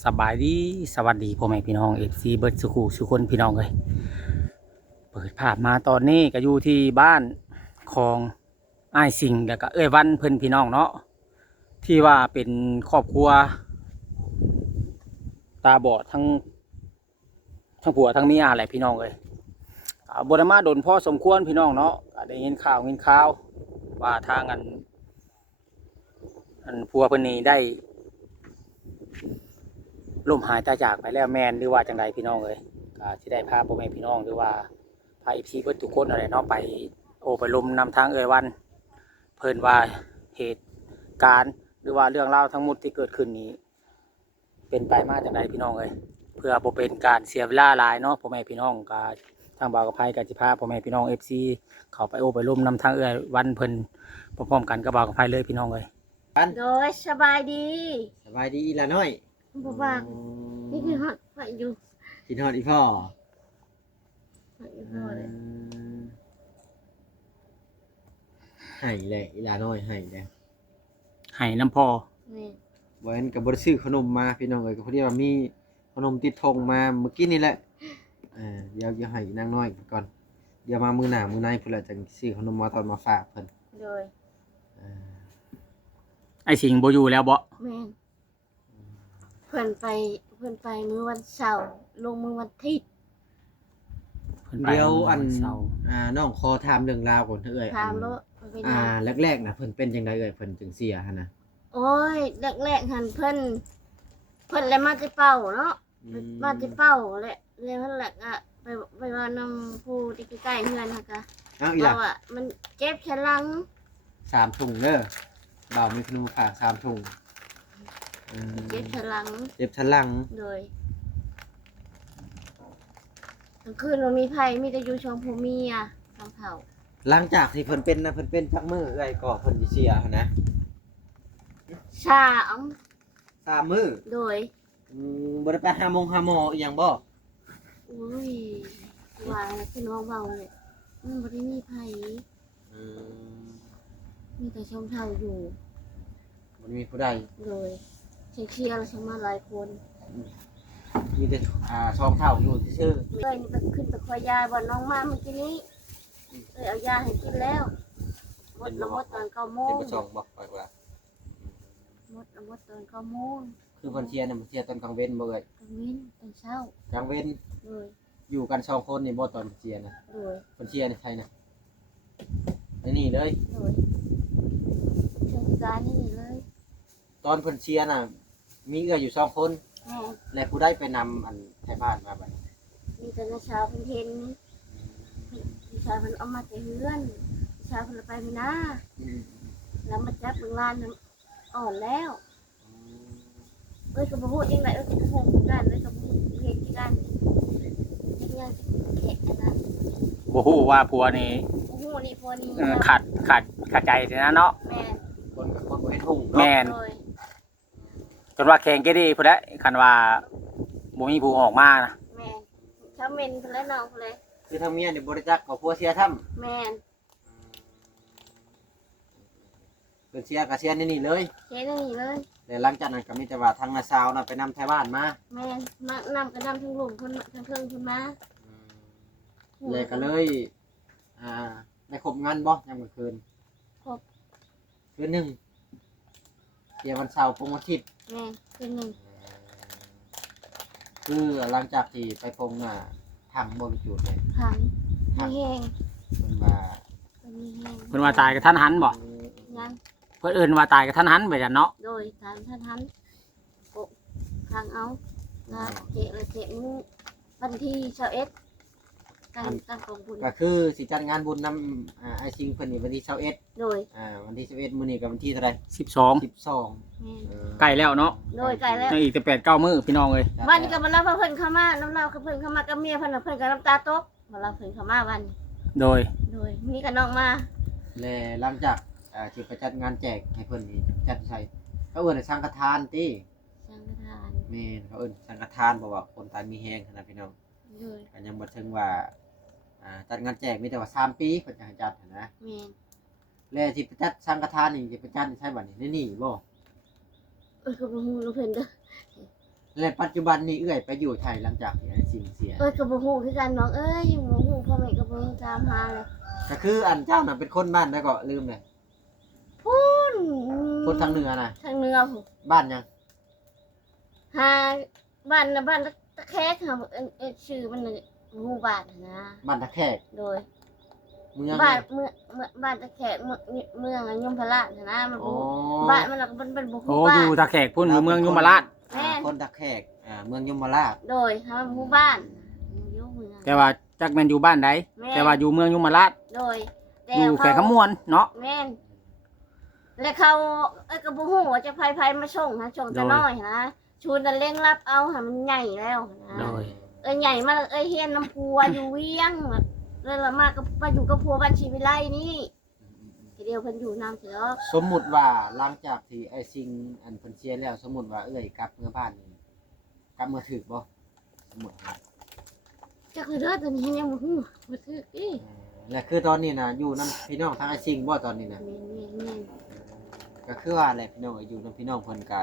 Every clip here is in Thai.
สบายดีสวัสดีพ่อแม่พี่น้องFCเบิร์ดสุขุสุคนพี่น้องเลยเปิดภาพมาตอนนี้ก็อยู่ที่บ้านของอ้ายสิงห์แล้วก็เอ้ยวันเพิ่นพี่น้องเนาะที่ว่าเป็นครอบครัวตาบอดทั้งผัวทั้งเมียแหละพี่น้องเลยบไดมาโดนพ่อสมควรพี่น้องเนาะก็ได้ยินข่าวว่าทางอันผัวเพิ่นนี้ได้ล่มหายตายจากไปแล้วแมนหรือว่าจังไดพี่น้องเลยก็ที่ได้พาพ่อแม่พี่น้องหรือว่าพาFCเบิดทุกคนอะไรเนาะไปไปลมนำทางเอ่ยวันเพิ่นว่าเหตุการณ์หรือว่าเรื่องราวทั้งหมดที่เกิดขึ้นนี้เป็นไปมาจังไดพี่น้องเลยเพื่อบ่เป็นการเสียเวลาหลายเนาะพ่อแม่พี่น้องก็ทางบ่าวกับไผก็สิพาพ่อแม่พี่น้อง FC เข้าไปไปลมนำทางเอ่ยวันเพิ่นพร้อมๆกันกับบ่าวกับไผเลยพี่น้องเลย โดยสบายดี สบายดีอีหละน้อย บ่ว่างนี่คือฮอดไปอยู่ กินฮอดอีพ่อ ไปอยู่พ่อเลย ให้แหละอีหละน้อยให้แหละ ให้น้ำพ่อ นี่ บ่เห็นก็บ่ได้ซื้อขนมมาพี่น้องเอ้ยก็พอดีว่ามีขนมติดธงมาเมื่อกี้นี่แหละเดี๋ยวให้นางน้อยก่อนเดี๋ยวมามื้อหน้ามื้อในพุ่นละจังซื้อขนมมาตอนมาฝากเพิ่น โดย อ่า ไอ้สิงห์บ่อยู่แล้วบ่ แม่นเพิ่นไปมื้อวันเสาร์ลงมื้อวันอาทิตย์ เพิ่นไป เดี๋ยวอัน เสาร์ น้องขอถามเรื่องราวก่อนเถอะเอ้ย ถามแล้วมันเป็นหยัง แรกๆน่ะเพิ่นเป็นจังไดเอ้ยเพิ่นจึงเสียหั่นน่ะ โอ้ยแรกๆหันเพิ่นเลยมาที่เป้าเนาะมาที่เป้าแหละแล้วเพิ่นแหละก็ไปว่านำผู้ที่ใกล้ๆเฮือนหั่นก็ เอ้าอีห เรา ละ อ่ะมันเจ็บแค่หลัง 3ถุงเด้อบ่าวมีขนมฝาก3ถุง เจ็บแค่หลัง เจ็บชั้นหลัง โดยกลางคืนมันมีไผมีแต่อยู่ชองผู้เมียทางเฒ่า หลังจากที่เพิ่นเป็นนะเพิ่นเป็นจักมื้อเอ้ยก็เพิ่นสิเสียหั่นนะ สาม 3 มื้อ โดย บ่ได้ไปหาหาหมออีหยังบ่ อุ้ยว่าแล้วคือน้องเบาเลยมันบ่ได้มีไผมีแต่ชมเฒ่าอยู่ มันมีผู้ใด โดยเชียร์แล้วชมมาหลายคน มีแต่ช่องเท่าอยู่ซื่อ เลยนี่ไปขึ้นไปคอยยาบ่น้องมาเมื่อกี้นี้เลยเอายาให้กินแล้วหมดละหมดตอน9โม เป็น ง ประช่องบอกไปว่า หมดละหมดตอน9โมง คือเพิ่นเชียร์น่ะมันเชียร์ตอนกลางเว้นบ่เอ้ย กลางวินตอนเช้าก ลางเว้น โดย อยู่กัน2คนนี่บ่ตอนเชียร์นะ โดย เพิ่นเชียร์ในไทยนะในนี่เลย โดยเชิญการนี่เลย ตอนเพิ่นเชียร์น่ะมีเอื้ออยู่2คน แม่ และผู้ใดไปนำอันไทบ้านมาบัด มีแต่เช้าเพิ่นเห็นพี่ชายเพิ่นเอามาแต่เฮือนพี่ชายเพิ่นไปไม่นาแล้วมาจับเบิ่งลานนั้นอ่อนแล้วเอ้ยก็บ่ฮู้จังได๋เอ้ยก็บ่ฮู้คือกันเอ้ยก็บ่ฮู้เฮ็ดคือกันเฮ็ดงานแขกอันนั้น บ่ฮู้ว่าผัวนี่ บ่ฮู้นี่พอนี่ ขาดใจเลยนะเนาะ แม่ คนกับคนบ่เห็นหุ่ง แม่น โดย จนว่าแข่งเกดีพุ่นแหละคันว่าบ่มีผู้ออกมานะ แม่ชาวเม่นเพิ่นและน้องเพิ่นเลย คือทางเมียนี่บ่ได้จักกับผัวเชียร์ทํ แม่น เพิ่นเชียร์ก็เชียร์นี่เลย เฮ็ดอันนี้เลย แต่หลังจากนั้นก็มีแต่ว่าทางนาซาวน่ะไปนำไทบ้านมา แม่นมานำก็นำทั้งลุงเพิ่นทั้งเพิ่นเพิ่นมา เลยก็เลยได้ครบงานบ่ยามกลางคืน ครบ คืนหนึ่งเดี๋ยววันเสาร์ปงวันอาทิตย์ แม่คือหนึ่ง คือหลังจากที่ไปปงทางบริจุดเลย ผังมีแห้ง มันมา มันมีแห้ง เพิ่นว่าตายกับท่านหันบ่ งั้น เพิ่นเอิ้นว่าตายกับท่านหันไปจ้ะเนาะ โดยตามท่านทันโกะทางเอานะเจะเลยเจะมื้อวันที่21ตั้งกองบุญ ก็คือสิจัดงานบุญนำไอซิงเพิ่นนี่วันที่21 โดย วันที่21มื้อนี้กับวันที่เท่าไหร่ 12 12 แม่น ใกล้แล้วเนาะ โดยไกลแล้ว ยังอีกแต่8-9มื้อพี่น้องเอ้ย วันนี้ก็มารับเพิ่นเข้ามาน้ำเราเพิ่นเข้ามากับเมียเพิ่นเพิ่นก็น้ำตาตกมารับเพิ่นเข้ามาวัน โดย โดยมีกับน้องมา และหลังจากที่ไปจัดงานแจกให้เพิ่นนี่จัดใส่เขาเอิ้นให้สังฆทานติ สังฆทาน แม่นเขาเอิ้นสังฆทานเพราะว่าคนตายมีแฮงขนาดพี่น้อง โดย ก็ยังบ่ถึงว่าจัดงานแจกมีแต่ว่า3ปีเพิ่นจะให้จัดหั้นนะ แม่น แล้วที่ไปจัดสังฆทานนี่จะไปจัดใช่บัดนี้ในนี่บ่ ก็บ่ฮู้เนาะเพิ่นเด้อ และปัจจุบันนี้เอื้อยไปอยู่ไทยหลังจากที่ไอ้สิงเสีย ก็บ่ฮู้คือกันน้องเอ้ยบ่ฮู้พ่อแม่ก็บ่ฮู้ตามหาเลย ก็คืออันเจ้าน่ะเป็นคนบ้านได้ก็ลืมเลย พูน คนทางเหนือน่ะ ทางเหนือพุ่น บ้านยัง หาบ้านนะบ้านตะแคกค่ะชื่อมันน่ะหมู่บ้านน่ะนะ บ้านตะแขก โดย เมือง บ้าน เนี่ย บ้านตะแคกเมืองยมพระน่ะนะมัน อ๋อ บ้านมันน่ะมันบ่ โอ้ ฮู้บ้า อยู่ น ตะแขกพุ่นอยู่เมืองยมราช แม่น คนตะแขกเมืองยมราช โดยทำหมู่บ้านอยู่เมือง แต่ว่าจักแม่นอยู่บ้านใด แม่น แต่ว่าอยู่เมืองยมราช โดยแต่ อยู่แขกขมวนเนาะ แม่นแล้วเขาก็บ่ฮู้ว่าจะไผมาส่งหาส่งแต่น้อยนะชูนน่ะเร่งรับเอาหามันใหญ่แล้วนะ โดย ใหญ่มาเฮียนน้ำพัวอยู่เวียงเลยละมาก็ไปอยู่กับพัวบ้านชีวิไลนี่ทีเดียวเพิ่นอยู่นำเถอะ สมมุติว่าหลังจากที่ไอ้สิงอันเพิ่นเสียแล้วสมมุติว่าเอ้ยกลับเมื่อบ้านนี่กลับเมื่อถึกบ่สมมุติว่า จักเลยเด้อตอนนี้ยังบ่ฮู้บ่ถืออี และคือตอนนี้น่ะอยู่นํพี่น้องทางไอ้สิงบ่ตอนนี้น่ะ แม่น ก็คือว่าแหละพี่น้องอยู่นํพี่น้องเพิ่นก็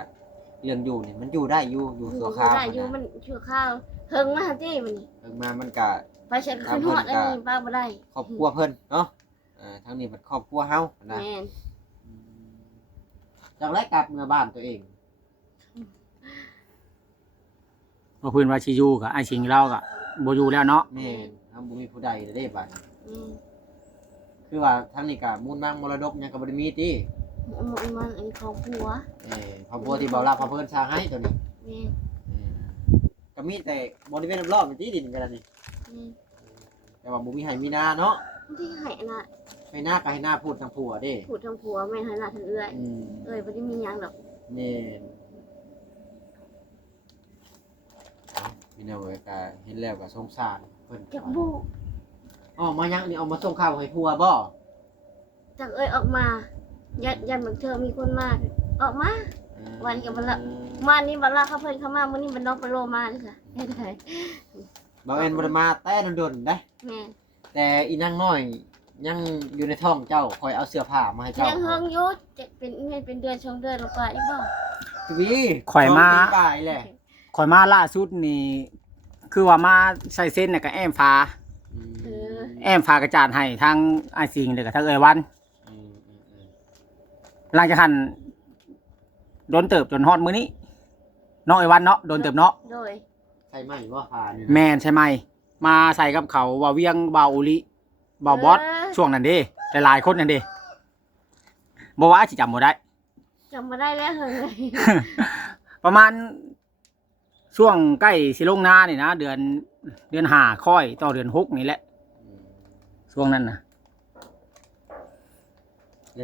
เรื่องอยู่นี่มันอยู่ได้อยู่ๆอยู่ ชั่วคราว ได้อยู่มันชั่วคราวเฮิงมาติมันนี่ เพิ่งมามันก็ ไปเช็ดขึ้นฮอดอันนี้ป้าบ่ได้ ครอบครัวเพิ่นเนาะทางนี้เป็นครอบครัวเฮานะ แม่น จากแรกกลับเมื่อบ้านตัวเอง บ่เพิ่นว่าสิอยู่ก็ไอ้สิงเราก็บ่อยู่แล้วเนาะ แม่นเฮาบ่มีผู้ใดได้บัด อืม คือว่าทางนี้ก็มูลมังมรดกหยังก็บ่ได้มีติ มันอันนี้ของผัว ครอบครัวที่บ่รับพระเพิ่นสร้างให้ตัวนี้ แม่น ก็มีแต่บริเวณรอบๆเป็นที่ดินกันนี่ แม่น แต่ว่าบ่มีให้มีนาเนาะ ที่ให้น่ะ ให้นาก็ให้นาพูดทางผัวเด้ พูดทางผัวแม่นให้น่ะทางเอื้อย อืม บ่ได้มีหยังดอก แม่นพี่น้องเอ้ยก็เห็นแล้วก็สงสารเพิ่น จักบ่ อ๋อมายังนี่เอามาส่งข้าวให้ผัวบ่ จักออกมายันบางเธอมีคนมาออกมา วันนี้ก็บ่ละ มานี่บัดลาเขาเพิ่นเข้ามามื้อนี้มันน้องไปโลมาเด้อจ้ะเฮ็ดได้ บ่แม่นบ่ได้มาแต่ดนๆเด้ แม่น แต่อีนางน้อยยังอยู่ในท้องเจ้าคอยเอาเสื้อผ้ามาให้เจ้า ยังเฮิงอยู่จะเป็นแม่นเป็นเดือนสองเดือนแล้วกว่าอีกบ่ ทีวี ข่อยมา สงปีกายแหละ ข่อยมาล่าสุดนี่คือว่ามาใส่เส้นน่ะก็แอมฟ้า แอมฟ้ากระจาดให้ทางไอ้สิงเลยกับทางเอยวัน อืม หลังจากนั้นโดนเติบจนฮอดมื้อนี้เนาะไอ้วันเนาะโดนเติบเนาะ โดย ใช่ไหมว่าผ่านี่ แม่นใช่ไหมมาใส่กับเขาว่าเวียงเบาอุลิเบาบอสช่วงนั้นเด้หลายๆคนนั่นเด้บ่ว่าสิจำบ่ได้ จำบ่ได้แล้วเฮ้ย ประมาณช่วงใกล้สิลงนานี่นะเดือน5ค่อยต่อเดือน6นี่แหละช่วงนั้นนะ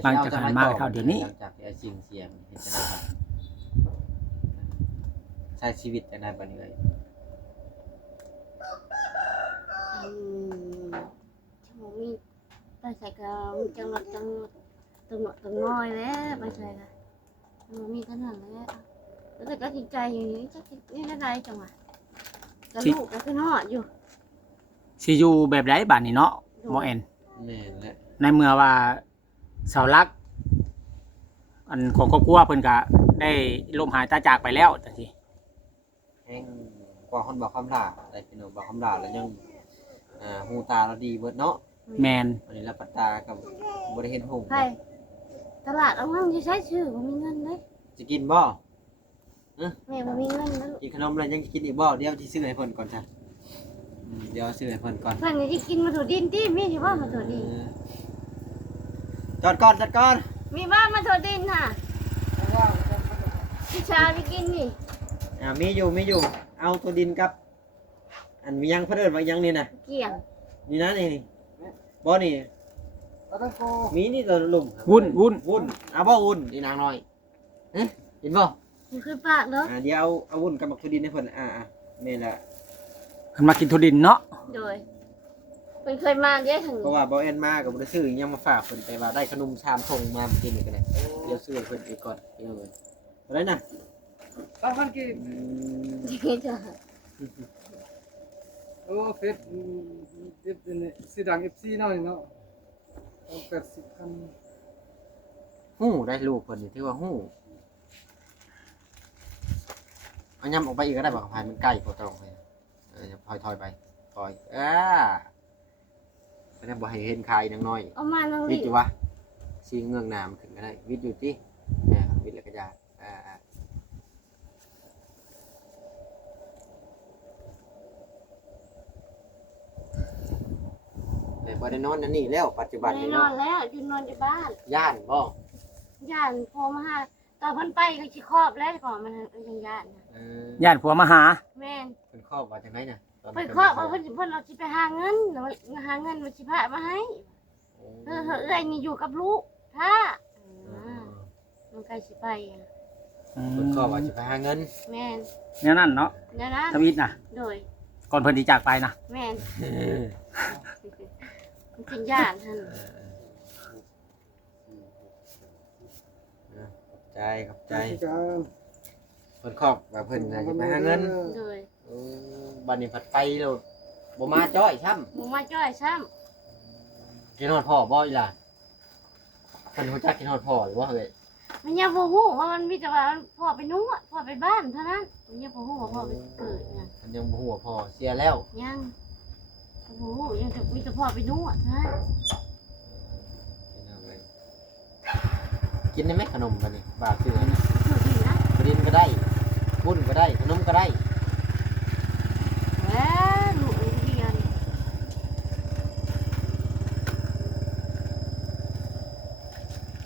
หลังจากนั้นมาเท่าเดี๋ยวนี้ หลังจากที่ไอ้สิ่งเสียงเห็นจะได้ครับใช้ชีวิตจะได้ปานนี้เลย อืมชั่วโมงมีไปใส่ก็มีจังหวัดตังน้อยแล้วไปใส่ก็มันมีขนาดแล้วแต่ก็จริงใจอยู่นี่จักนี่ได้จังหวะก็ลูกก็ขึ้นฮอดอยู่ สิอยู่แบบใดบัดนี้เนาะบ่แอน แม่นและ ในเมื่อว่าเสาหลัก อันของครอบครัวเพิ่นก็ได้ล้มหายตายจากไปแล้วจังซี่ แห้งกว่าคนบอกคำด่าได้พี่น้องบอกคำด่าแล้วยังหูตาเราดีเบิดเนาะ แมน วันนี้เราปัดตากับบ่ได้เห็นหงส์ ใช่ตลาดเอามั่งจะใช้ชื่อบ่มีเงินเลย จะกินบ่ แม่บ่มีเงินนะ กินขนมแล้วยังกินอีกบ่เดี๋ยวที่ซื้อให้เพิ่นก่อนจ้ะเดี๋ยวซื้อให้เพิ่นก่อน เพิ่นก็สิกินมาถูดินติมีสิว่ามาถูดิน จอดก่อนจอดก่อน มีบ้านมาถูดินค่ะพี่ชายไปกินนี่ มีอยู่เอาตัวดินกับ อันมียังเพิ่นเอิ้นว่ายังนี่น่ะ เกี่ยง นี่นะนี่บ่นี่มีนี่ตัวลุ่ม วุ่น วุ่นเอาบ่วุ่นนี่นางน้อยเห็นบ่ มันคือปากเนาะ เดี๋ยวเอาวุ่นกับบักตัวดินให้เพิ่นแม่นละ เพิ่นมากินทุดินเนาะ โดยเพิ่นเคยมาเด้ถึง เพราะว่าบ่แอนมาก็บ่ได้ซื้ออิหยังมาฝากเพิ่นแต่ว่าได้ขนมชามทงมาเมื่อกี้นี่ก็ได้เดี๋ยวซื้อให้เพิ่นอีกก่อนเดี๋ยวเอ้ยอะไรนะ 3,000 กีบ จ้ะ โอ้เฟซเฟซนี่สิดัง FC เนาะนี่เนาะเอา80,000 ฮู้ได้ลูกเพิ่นนี่ถือว่าฮู้ เอาย่ำออกไปอีกก็ได้บ่พายมันใกล้พอตรงเลยถอยไปถอยเพราะนั้นบ่ให้เห็นคายนางน้อย เอามาน้อง วิ ลิ ดอยู่วะซีเงืองหน้ามันขึ้นก็ได้วิดอยู่ติวิดแล้วก็ยาแต่บ่ได้นอนอันนี้แล้วปัจจุบัน ไม่ นี้ นอ เนาะ นแล้วอยู่นอนในบ้าน ย่านบ่ ย่านพอมาหาตอนเพิ่นไปก็สิครอบแล้วก่อนมันยังย่านนะ ญาติผัวมาหา แม่น เพิ่นครอบว่าจังไดน่ะตอน เพิ่นครอบว่าเพิ่นเอาสิไปหาเงินหาเงินมาสิพามาให้เอ้ยนี่อยู่กับลูกถ้ามันใกล้สิไปอ่ะ เพิ่นครอบว่าสิไปหาเงิน แม่น แนวนั้นเนาะ เดี๋ยวนะ ทวิตนะ โดย ก่อนเพิ่นสิจากไปนะ แม่นมันเป็นย่านท่าน ขอบใจเพิ่นครอบว่าเพิ่นน่ะสิไปหาเงิน โดย บัดนี้ผัดไปแล้วบ่มาจ้อยช้ำ หมูมาจ้อยซ้ กินฮอดพ่อบ่อีหล่ะเพิ่นรู้จักกินฮอดพ่อหรือว่าเฮ้ย ำมันยังบ่ฮู้ว่ามันมีแต่ว่าพ่อไปนุ่งพ่อไปบ้านเท่านั้นมันยังบ่ฮู้ว่าพ่อไปเกิดนะ เพิ่นยังบ่ฮู้ว่าพ่อเสียแล้ว ยังบ่ฮู้ยังจะมีแต่พ่อไปนุ่งเท่านั้น กินได้ไหมขนมบัดนี้บาทซื้อให้นะ คือดีนะ ปรินก็ได้บุญก็ได้ขนมก็ได้ แหมลูกเรียน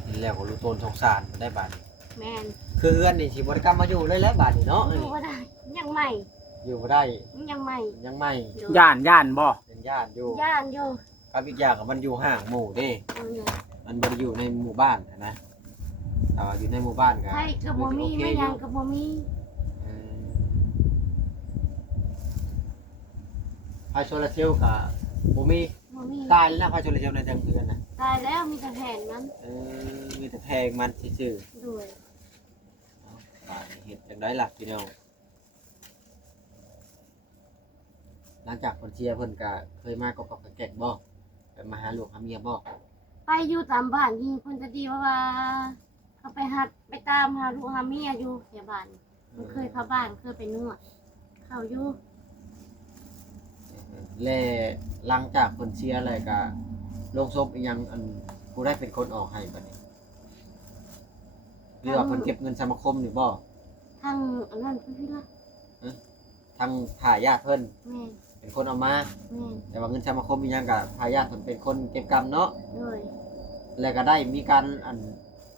นี่แล้วก็รู้ตนสงสารได้บาทนี้ แม่น คือเฮือนนี่สิบ่ได้กลับมาอยู่เลยแล้วบาทนี้เนาะ อยู่บ่ได้ยังใหม่ อยู่บ่ได้ ยังใหม่ ยังไม่ ย่านบ่ เป็นญาติอยู่ ย่านอยู่ กับอีกอย่างก็มันอยู่ห่างหมู่เด้ มันบ่ได้อยู่ในหมู่บ้านนะแต่ว่าอยู่ในหมู่บ้านก็ ไผก็บ่มีแม่ยังก็บ่มี ไฟโซลาร์เซลล์ก็บ่มี บ่มี ตายแล้วนะไฟโซลาร์เซลล์ในจังเฮือนน่ะ ตายแล้วมีแต่แผ่นมัน มีแต่แพงมันซื่อ ด้วย ๆบ้านนี้เฮ็ดจังได๋ล่ะพี่น้องหลังจากเพิ่นเชียร์เพิ่นก็เคยมาก็แกกบ่ไปมาหาลูกหาเมียบ่ ไปอยู่ตามบ้านที่เพิ่นจะดีว่าเขาไปหัดไปตามหาลูกหาเมียอยู่แถวบ้านมันเคยเข้าบ้านเคยไปนวดเข้าอยู่ และหลังจากเพิ่นเชียร์แล้วก็ลงศพอีหยังอันผู้ได้เป็นคนออกให้บัดนี้หรือว่าเพิ่นเก็บเงินสมาคมนี่บ่ ทางอันนั้นเพิ่นพี่ละ ทางทายาทเพิ่น แม่น เป็นคนเอามา แม่น แต่ว่าเงินสมาคมอีหยังก็ทายาทเพิ่นเป็นคนเก็บกรรมเนาะ ด้วย แล้วก็ได้มีการอัน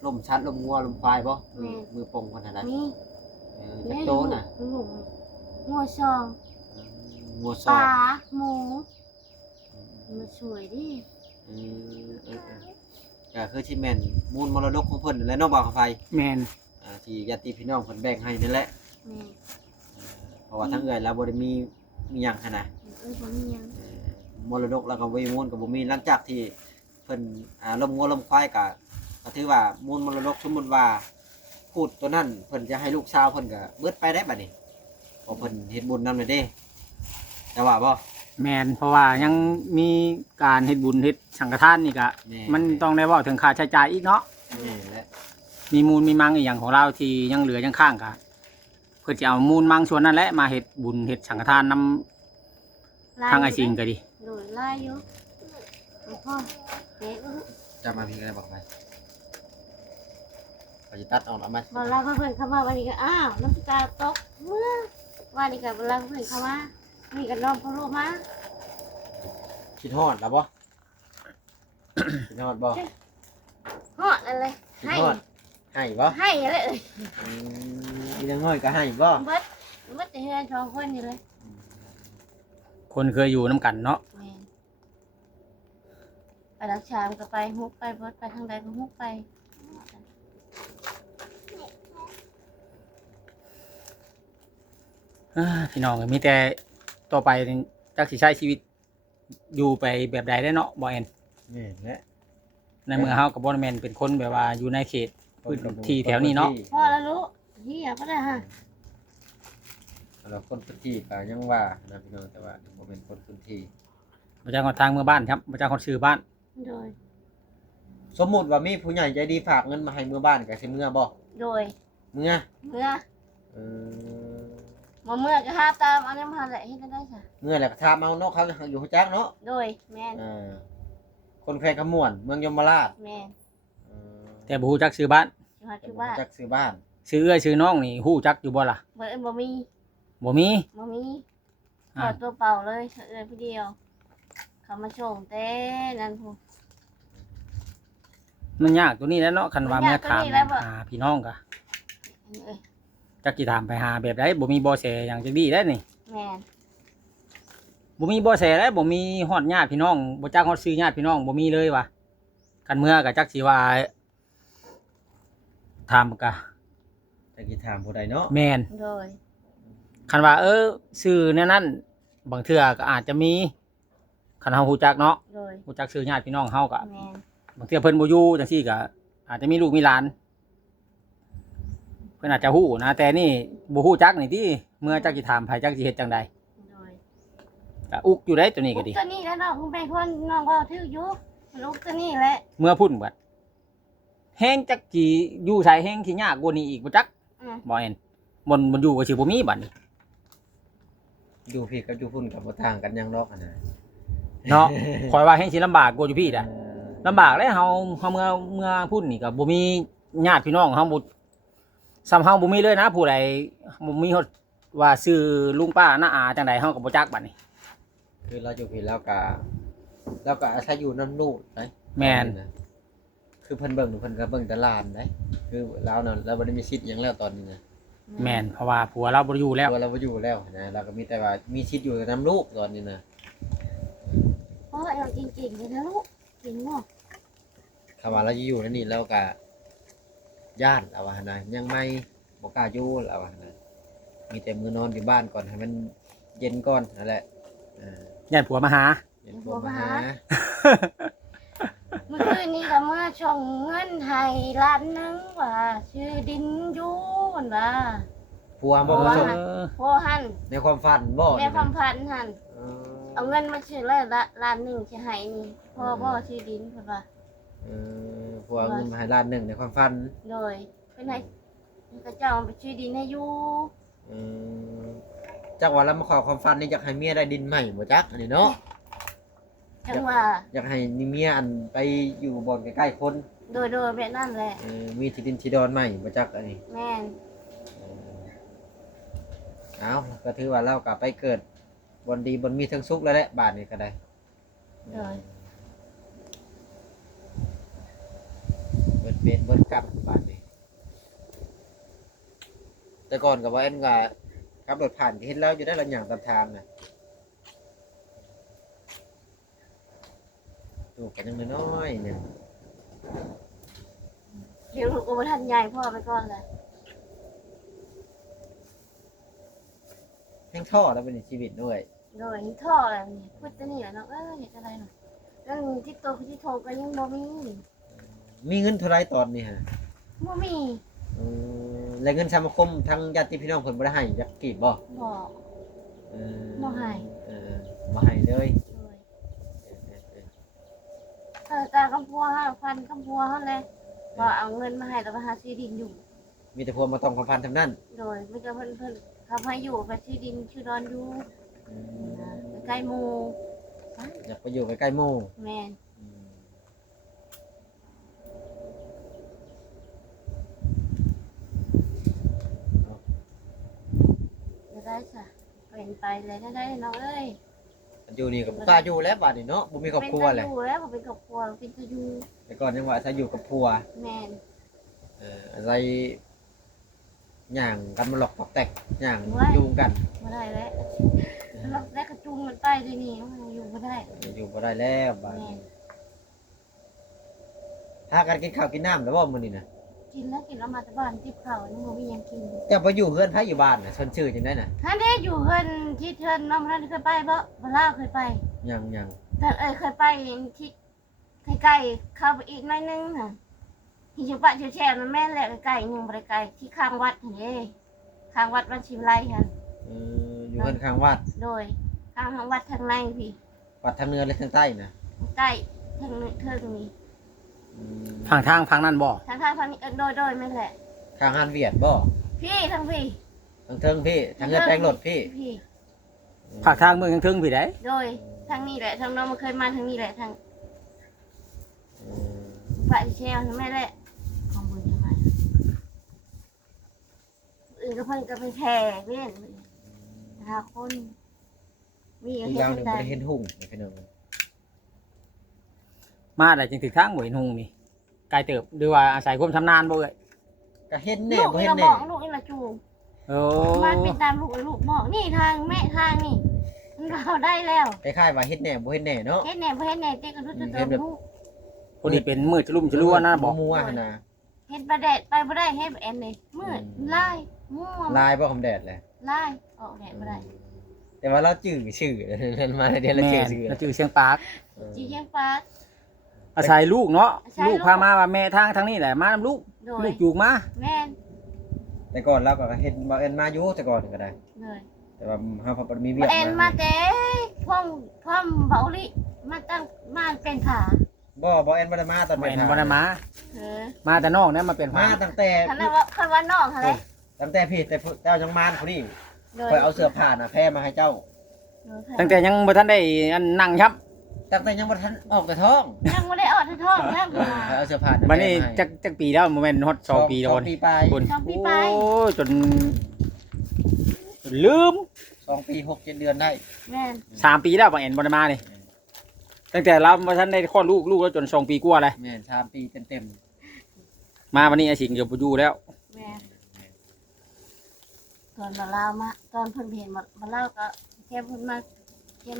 ล่มชัดล่มงัวล่มควายบ่มือปงคนนั้น มี จักโตน่ะ หลุมงัวซอง งัวซ ป อ ลาหมูมันสวยดิ ก็คือสิแม่นมูลมรดกของเพิ่นนั่นแหละเนาะบ่าวไฟ แม่น ที่ญาติพี่น้องเพิ่นแบ่งให้นั่นแหละ แม่น เพราะว่าทั้งเอื้อยแล้วบ่ได้มีหยังหั่นน่ะ บ่มีหยัง มรดกแล้วก็วิมูลก็บ่มีหลังจากที่เพิ่นล้มงัวล้มควายก็ถือว่ามูลมรดกสมมุติว่าพูดตัวนั้นเพิ่นจะให้ลูกสาวเพิ่นก็เบิดไปได้บัดนี้เพราะเพิ่นเฮ็ดบุญนำเลยเด้แต่ว่าบ่ แม่นเพราะว่ายังมีการเฮ็ดบุญเฮ็ดสังฆทานนี่ก็มันต้องได้เว้าถึงค่าใช้จ่ายอีกเนาะ นี่แหละ มีมูลมีมังอีกอย่างของเราที่ยังเหลือยังข้างก็เพื่อจะเอามูลมังส่วนนั้นแหละมาเฮ็ดบุญเฮ็ดสังฆทานนำทางไอ้สิงก็ดี โดยลายอยู่พ่อเอ๊ะ จะมาพี่ก็ได้บอกไปเขาจะตัดออกแล้วมา บอกลาเพื่อนเข้ามาวันนี้ก็อ้าวน้ำตาตกเมื่อวันนี้ก็เวลาเพื่อนเข้ามานี่ก็น้องพ่อลูกมา คิดฮอดแล้วบ่ คิดฮอดบ่ ฮอดอะไร คิด ให้ ฮอดให้บ่ ให้อะไรเอ่ย อีนางน้อยก็ให้บ่ เบิดแต่เฮือนสองคนอยู่เลย คนเคยอยู่น้ำกันเนาะ แม่นไปรักชามก็ไปฮุกไปเบิดไปทางใดก็ฮุกไป พี่น้องมีแต่ต่อไปจักสิใช้ชีวิตอยู่ไปแบบใดได้เนาะบ่แอน นี่แหละ ในเมืองเฮากับบ่แม่นเป็นคนแบบว่าอยู่ในเขตพื้นที่แถวนี้เนาะ พ่อแล้วลูกเฮียก็ได้ฮะ เราคนพื้นที่ก็ยังว่านะพี่น้องแต่ว่าบ่เป็นคนพื้นที่ บ่จักคนทางเมืองบ้านครับบ่จักคนชื่อบ้าน โดย สมมุติว่ามีผู้ใหญ่ใจดีฝากเงินมาให้เมื่อบ้านก็สิเมื่อบ่ โดย เมื่อ เมื่อ เออ บ่เมื่อก็หาตามเอาน้ำหันแหละเฮ็ดได้จ้ะ เมื่อแหละก็ถามเอาเนาะเขาอยู่ฮู้จักเนาะ โดยแม่น คนแขวงขมวนเมืองยมราช แม่น แต่บ่ฮู้จักชื่อบ้าน อยู่หา แต่ คือ บ่ ว่า รู้จักซื้อบ้าน ชื่อเอื้อยชื่อน้องนี่ฮู้จักอยู่บ่ล่ะ บ่มี บ่มี บ่มีข อ่า อตัวเปล่าเลยเอื้อยผู้เดียว เขามาส่งแต่นั่นพู้ มันยากตัวนี้แหล้วเนาะคันว่า มัน เมื่ ยา อก ถาม ตัวนี้แล้วบ่ หาพี่น้องก็ เอ้ย จักสิถามไปหาแบบใดบ่มีบ่แสหยังจักดีได้นี่ แม่น บ่มีบ่แสแล้วบ่มีฮอดญาติพี่น้องบ่จักฮอดชื่อญาติพี่น้องบ่มีเลยว่ะคันเมื่อก็จักสิว่าถามก็ แต่กี่ถามผู้ใดเนาะ แม่น โดย คันว่าชื่อแนวนั้นบางเทื่อก็อาจจะมีคันเฮาฮู้จักเนาะ โดย ฮู้จักชื่อญาติพี่น้องเฮาก็ แม่น บางเทื่อเพิ่นบ่อยู่จังซี่ก็อาจจะมีลูกมีหลาน เพิ่นอาจจะฮู้นะแต่นี่บ่ฮู้จักนี่ติเมื่อจักสิถามไผจักสิเฮ็ดจังใด โดย ก็อุกอยู่ได้ตัวนี้ก็ดี ตัวนี้แล้วน้องคุณไปเพิ่นน้องก็ถืออยู่ลูกตัวนี้แหละ เมื่อพุ่นเบิดแฮงจักสิอยู่ไสแฮงสิยากกว่านี้อีกบ่จัก อืม บ่เห็นบ่อยู่ก็สิบ่มีบัดนี้ อยู่พี่กับอยู่พุ่นกับบ่ต่างกันหยังดอกอะนะ เนาะ ข่อยว่าแฮงสิลำบากกว่าอยู่พี่น่ะลำบากแล้วเฮาเมื่อพุ่นนี่ก็บ่มีญาติพี่น้องเฮาบ่ซ้ำเฮาบ่มีเลยนะผู้ใดบ่มีฮอดว่าชื่อลุงป้าน้าอาจังใดเฮาก็บ่จักบัดนี้ คือเราอยู่พี่แล้วก็อาศัยอยู่น้ำลูกนะ แม่น คือเพิ่นเบิ่งเพิ่นก็เบิ่งแต่หลานนะคือเราเนาะเราบ่ได้มีสิทธิ์หยังแล้วตอนนี้นะ แม่นเพราะว่าผัวเราบ่ได้อยู่แล้ว ตัวเราบ่อยู่แล้วนะเราก็มีแต่ว่ามีสิทธิ์อยู่กับน้ำลูกตอนนี้นะ เพราะว่าเราจริงๆเลยนะลูกจริงเนาะ ถ้าว่าเราอยู่นั่นนี่แล้วก็ย่านเราว่านะยังไม่บ่กล้าอยู่เราว่านะมีแต่มื้อนอนอยู่บ้านก่อนให้มันเย็นก่อนนั่นแหละญาติผัวมาหา เย็นตัวมาหา เมื่อคืนนี้ก็มาช่องเงินให้ล้านหนึงว่าชื่อดินอยู่มันว่า ผัวบ่มาส่ง พ่อหัน ในความฝันบ่ แม่ความพันหัน เอ เอาเงินมาชื่อเลยละล้านหนึงจะให้นี่พ่อบ่ชื่อดินเพิ่นว่า ผัวเอาเงินมาให้ล้านหนึงในความฝัน โดยเป็นให้พระเจ้าไปชื่อดินให้อยู่ จักว่าแล้วมาขอความฝันนี่อยากให้เมียได้ดินใหม่บ่จักอันนี้เนาะ จังว่า อยากให้เมียอันไปอยู่บ่อนใกล้ๆคน โดยแบบนั้นแหละ มีที่ดินที่ดอนใหม่บ่จักอันนี้ แม่น เอาก็ถือว่าเรากลับไปเกิดบนดีบนมีทั้งสุขแล้วแหละบาทนี้ก็ได้ โดย เบิดเป็นเบิดกลับบาทนี้แต่ก่อนกับว่าเอ็นก็ขับรถผ่านก็เห็นแล้วอยู่ได้ละอย่างตามทางน่ะดูกันยังน้อยๆเนี่ย เดี๋ยวลูกก็บ่ทันใหญ่พ่อไปก่อนเลย แห้งท่อแล้วเป็นชีวิตด้วย โดยนี่ท่ออะไรนี่พูดจะนี่แหละเนาะเฮ็ดอะไรเนาะแล้วที่โตที่โทรก็ยังบ่มี มีเงินเท่าไรตอนนี้ฮะ บ่มี และเงินสมาคมทั้งญาติพี่น้องเพิ่นบ่ได้ให้จักกีบบ่ บ่ บ่ให้ บ่ให้เลย โดยตากำพัว5,000กำพัวเฮาเลยบ่เอาเงินมาให้แล้วมาหาซื้อดินอยู่ มีแต่พวกมาต้องความพันทั้งนั้น โดยมันจะเพิ่นทำให้อยู่ไปซื้อดินชื่อดอนอยู่ใกล้หมู่ อยากไปอยู่ใกล้ๆหมู่ แม่นจะได้ซะเป็นไปเลยได้น้องเอ้ย อยู่นี่ก็บ่กล้าอยู่แล้วบาดนี้เนาะบ่มีครอบครัวแหละ เป็นตาอยู่แล้วบ่เป็นครอบครัวเป็นตาอยู่ แต่ก่อนยังว่าอาศัยอยู่กับผัว แม่น อาศัยย่างกันมาหลอกตอกแตกย่างอยู่กัน บ่ได้แล้วแล้วได้กระจุงมันไปด้วยนี่มันอยู่บ่ได้ อยู่บ่ได้แล้วบาด แม่ นี้ น หากันกินข้าวกินน้ำแล้วบ่มื้อนี้น่ะ กินแล้วมาจากบ้านติบข้าวยังบ่มีหยังกิน เจ้าไปอยู่เฮือนไผอยู่บ้านน่ะชนชื่อจังได๋น่ะ ท่านได้อยู่เฮือนที่เทือนน้องท่านเคยไปบ่ลาวเคยไป ยัง ท่านเคยไปที่ใกล้ๆเข้าไปอีกหน่อยนึงน่ะที่อยู่ปะแช่ๆมันแม่นแหละใกล้ๆยังบ่ได้ไกลที่ข้างวัดนี่เด้ข้างวัดบ้านชิมไลหั่น อยู่เฮือนข้างวัด โดยข้างวัดทางในพี่ วัดทางเหนือและทางใต้น่ะ ใกล้ทางเทิงนี้ ทางนั้นบ่ ทางนี้โดยแม่นแหละ ข้างฮันเวียดบ่ พี่ทางพี่ ท ทางเทิงพี่ทางเงินแปลงรถพี่ พี่ ภาคทางเมืองทางถึงพี่ได้ โดยทางนี้แหละทางน้องมันเคยมาทางนี้แหละทาง อืม ฝ่ายเชลทางแม่แหละของบุญยังไงอื่นก็เพิ่นก็ไปแผ่เว้นหาคนมี อีก เฮ็ อย่างห ด นึง ได้ บ่ได้เห็นหุ่งพี่น้อง มาได้จึงถึงทางหวยหุงนี่ไกลเติบหรือว่าอาศัยความชำนาญบ่เอ่ย ก็เห็นแน่ ลูก บ่ นี่ เห็น เราบ แน่ อกลูกนี่เราจูง โอ้ มันเป็นตามลูกบอกนี่ทางแม่ทางนี่มันเราได้แล้ว คล้ายๆว่าเห็นแน่บ่เห็นแน่เนาะ เฮ็ดแหน่บ่เฮ็ดแหน่เจ๊ก็รู้จะเติมลูก พอดีเป็นมืดจะลุ่มจะรั่วนะบอก มัวหั่นน่ะ เฮ็ดประแดดไปบ่ได้เฮ็ดแอนนี่มืดลายม่วง ลายบ่คำแดดแหละ ลายออกแดดบ่ได้ แต่ว่าเราจื้อชื่อ นั้นมาเดี๋ยวเรา แม่ จื้อน ชื่อ แล้วจือเชียงปาก จีเชียงฟ้า อาศัยลูกเนาะ อาศัยลู ลู ก กพามาว่าแม่ทางนี้แหละมานำลูก โด ลู ย กจูงมา แม่น แต่ก่อนเราก็เห็นบ่เอ็นมาอยู่แต่ก่อนก็ได้ เลย แต่ว่าเฮาพอบ่มีเวีย บ่ ก แอนมาแต่พ่อมเบาลิมาตั้งมาเป็นขา บ่เอ็นบ่ได้มาตอน แม่น ทาง บ่ได้มา เออ มาแต่นอกเนี่ยมาเป็น มาตั้งแต่ คันว่าน้องหั่นแหละ ตั้งแต่พี่แต่เจ้ายังมานผู้นี้ โดย คอยเอาเสื้อผ้าน่ะแพร่มาให้เจ้า ตั้งแต่ยังบ่ทันได้อันนั่งครับ ตั้งแต่ยังบ่ทันออกแต่ท้อง ยังบ่ได้ออดท้องยัง คอยเอาเสื้อผ้าน่ะ บัดนี้ แพร่มาให้ จักปีแล้วบ่แม่นฮอด2ปีแล้ว สองปีไป คน สองปี โอ้ ไป จนลืม 2 ปี 6-7 เดือนได้ แม่น 3 ปีแล้วบ่แอนบ่ได้มานี่ตั้งแต่เราบ่ทันได้คลอดลูกแล้วจน2 ปีกว่าเลย แม่น3 ปีเต็ม มาวันนี้อาสิงเกือบบ่อยู่แล้ว แม่นตอนมาลาวมาตอนเพิ่นเห็นมาลาวก็แค่เพิ่นมาเก็บ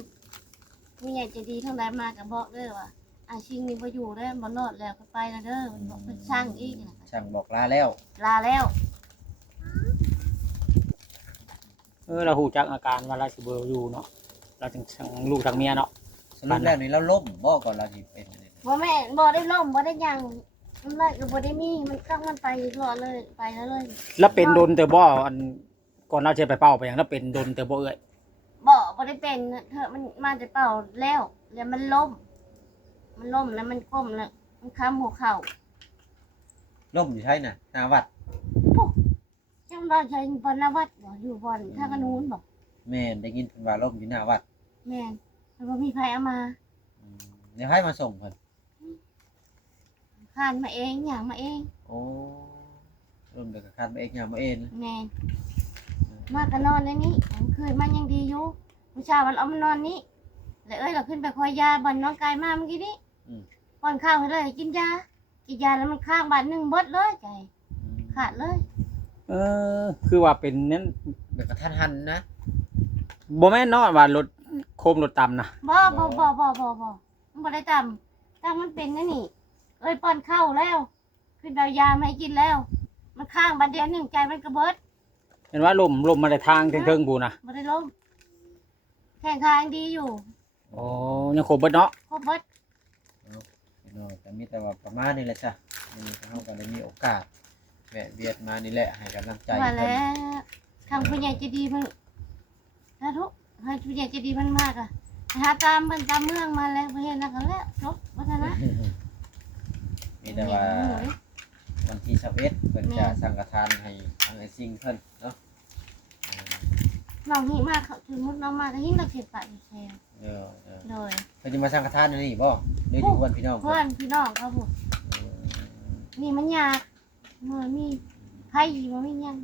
ผู้ใหญ่ใจดีทั้งหลายมาก็บอกเด้อว่าอาชิงนี่บ่อยู่แล้วบ่รอดแล้วก็ไปแล้วเด้อเพิ่นบอกเพิ่นสร้างอีกนะ ๆช่างบอกลาแล้ว ลาแล้ว เราฮู้จักอาการว่าเราสิบ่อยู่เนาะเราจึงสั่งลูกทั้งเมียเนาะ สรุปแล้วนี่เราล้มบ่ก่อนเราสิเป็นนี่ บ่แม่นบ่ได้ล่มบ่ได้หยังน้ำลายก็บ่ได้มีมันก็มันไปรอดเลยไปแล้วเลย แล้วเป็นโดนเตอบ่อันก่อนเราจะไปเป้าไปอย่างแล้วเป็นโดนเตอบ่เอ้ย บ่ได้เป็นเถอะมันมาแต่เป่าแล้วมันล้มแล้วมันก้มแล้วมันค้ำหัวเข่า ล้มอยู่ใช่น่ะหน้าวัด จังว่าใช้บอนนาวัดบ่อยู่บอนท่ากระนูนบ่ แม่นได้ยินเพิ่นว่าล้มอยู่หน้าวัด แม่นแล้วบ่มีไผเอามา เดี๋ยวให้มาส่งเพิ่น คานมาเองหยังมาเอง โอ้ล้มเดี๋ยวก็คาดไปเองยามมาเอง แม่นมาก็นอนในนี้คืนมันยังดีอยู่มื้อเช้ามันเอามานอนนี้แล้วเราขึ้นไปคอยยาบ่อนน้องกายมาเมื่อกี้นี้ป้อนข้าวให้เลยกินยาแล้วมันข้างบาดนึงเบิดเลยใจขาดเลย คือว่าเป็นนั้น เดี๋ยวก็ทันหันนะ บ่แม่นเนาะว่ารถโคมรถต่ำนะ บ่มันบ่ได้ตำมันเป็นนั่นนี่ป้อนข้าวแล้วขึ้นเอายามาให้กินแล้ว มันข้างบาดเดียวหนึงใจมันก็เบิด เห็นว่าลมมาได้ทางเทิงๆบูนะ บ่ได้ล้มแข่งขายังดีอยู่ โอ้ยังครบเบิดเนาะ ครบเบิด พี่น้องแต่มีแต่ว่าประมาณนี้แหละจ้ะวันนี้เฮาก็ได้มีโอกาสแวะเวียดมานี่แหละให้กำลังใจ ว่า เพิ่น แล้วทางผู้ใหญ่ใจะดีมันสาธุให้ผู้ใหญ่ใจะดีมันมากอ่ะหาตามเพิ่นตามเมืองมาแล้วบ่เห็นแล้วก็แล้วจบวัฒนะ มีแต่ว่าวันที่21เพิ่นจะสังฆทานให้ทางไอ้ซิงเพิ่นเนาะ น้องหิมากเขาถึงมุดน้องมาก็หิ้งเราเข็ดปากแชร์ เออ โดย เพิ่นจะมาสังฆทานอยู่นี่บ่หรืออยู่วันพี่น้อง เพื่อนพี่น้องเขาพูดนี่มันยากมีไผ่มันไม่ยัง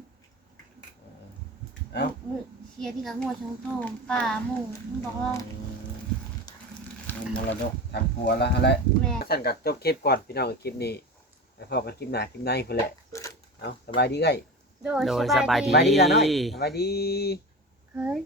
เอ้า มือเชียร์ที่กระงัวชงโตมป่าหมูมันบอกเรา มรดกทางครัวแล้วฮะแหละ แม่ สั่นกับจบคลิปก่อนพี่น้องคลิปนี้ไปพบกันคลิปหน้าคลิปในพุ่นแหละเอาสบายดีไง โดย โดย ส ส บา บาย ย ดี ดี สบายดีละน้อยสบายดี เคย